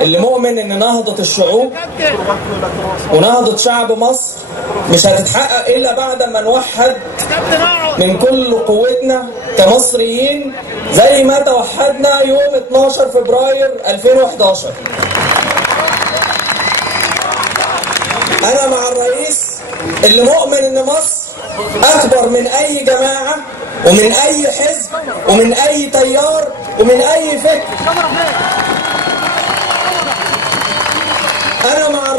اللي مؤمن ان نهضة الشعوب ونهضة شعب مصر مش هتتحقق الا بعد ما نوحد من كل قوتنا كمصريين زي ما توحدنا يوم 12 فبراير 2011. انا مع الرئيس اللي مؤمن ان مصر اكبر من اي جماعة ومن اي حزب ومن اي تيار ومن اي فكر. انا مع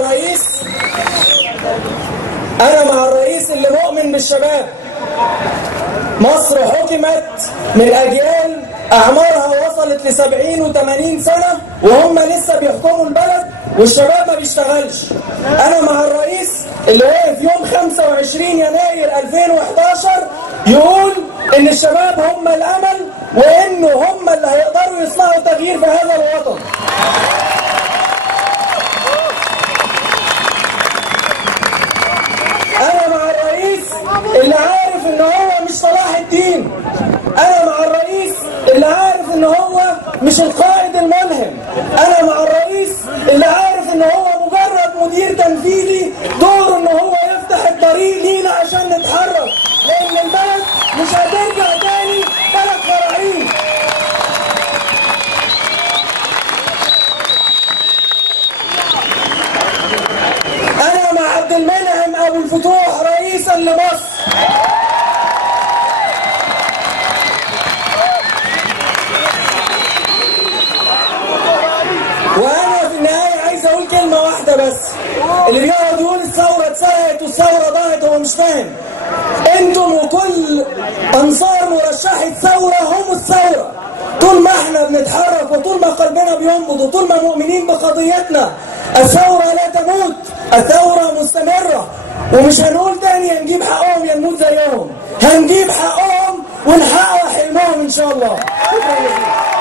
الرئيس اللي مؤمن بالشباب. مصر حكمت من اجيال اعمارها وصلت ل70 و80 سنة وهم لسه بيحكموا البلد والشباب ما بيشتغلش. انا مع الرئيس اللي وقف يوم 25 يناير 2011 يقول ان الشباب هم الامل وانه هم اللي هيقدروا يصنعوا تغيير في هذا الوطن. انا مع الرئيس اللي عارف ان هو مش صلاح الدين. انا مع الرئيس اللي عارف ان هو مش القائد الملهم. انا مع الرئيس اللي عارف ان هو مجرد مدير تنفيذي دوره ان هو يفتح الطريق لينا عشان نتحرك، لان البلد مش هترجع تاني بلد فراعين. انا مع عبد المنعم ابو الفتوح رئيسا لمصر. وانا في النهايه عايز اقول كلمه واحده بس. اللي بيقعد يقول الثوره اتسرقت والثوره ضاعت هو مش فاهم. انتم وكل انصار مرشحي الثوره هم الثوره. طول ما احنا بنتحرك وطول ما قلبنا بينبض وطول ما مؤمنين بقضيتنا الثوره لا تموت، الثوره مستمره. ومش هنقول تاني هنجيب حقهم يا نموت زيهم، هنجيب حقهم ونحقق حلمهم ان شاء الله. شكرا لكم.